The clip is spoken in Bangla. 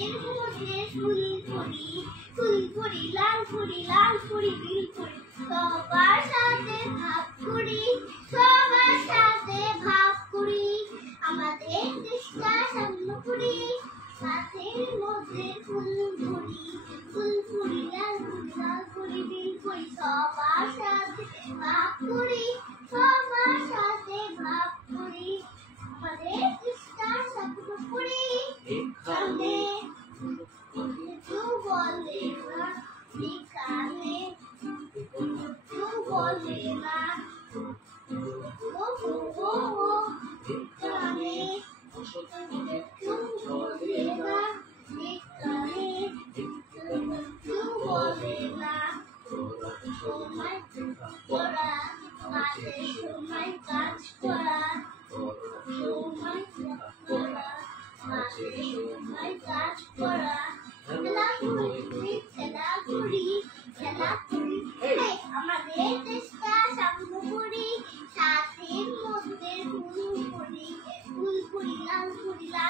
আমাদের মধ্যে ফুলপুরি ফুলপুরি লাল পুরি নীল পুরি সবার সাথে ভাগ করি সবার সাথে ভাগ করি আমাদের দেশটা সামনে সাথের মধ্যে ফুলপুরি ফুলপুরি লাল পুরি নীল পুরি সবার সাথে ভাগ করি সবার সাথে ভাগ করি আমাদের দেশটা সামনে সামনে কেউ বলে না এখানে কেউ বলে না ও এখানে কেউ বলে না এখানে কেউ বলে না সময় করা কাজের সময় কাজ করা সময় করা কাজের সময় কাজ করা খেলা করি আমাদের দেশটা সামনে সাথের মধ্যে ফুলপুরি লাল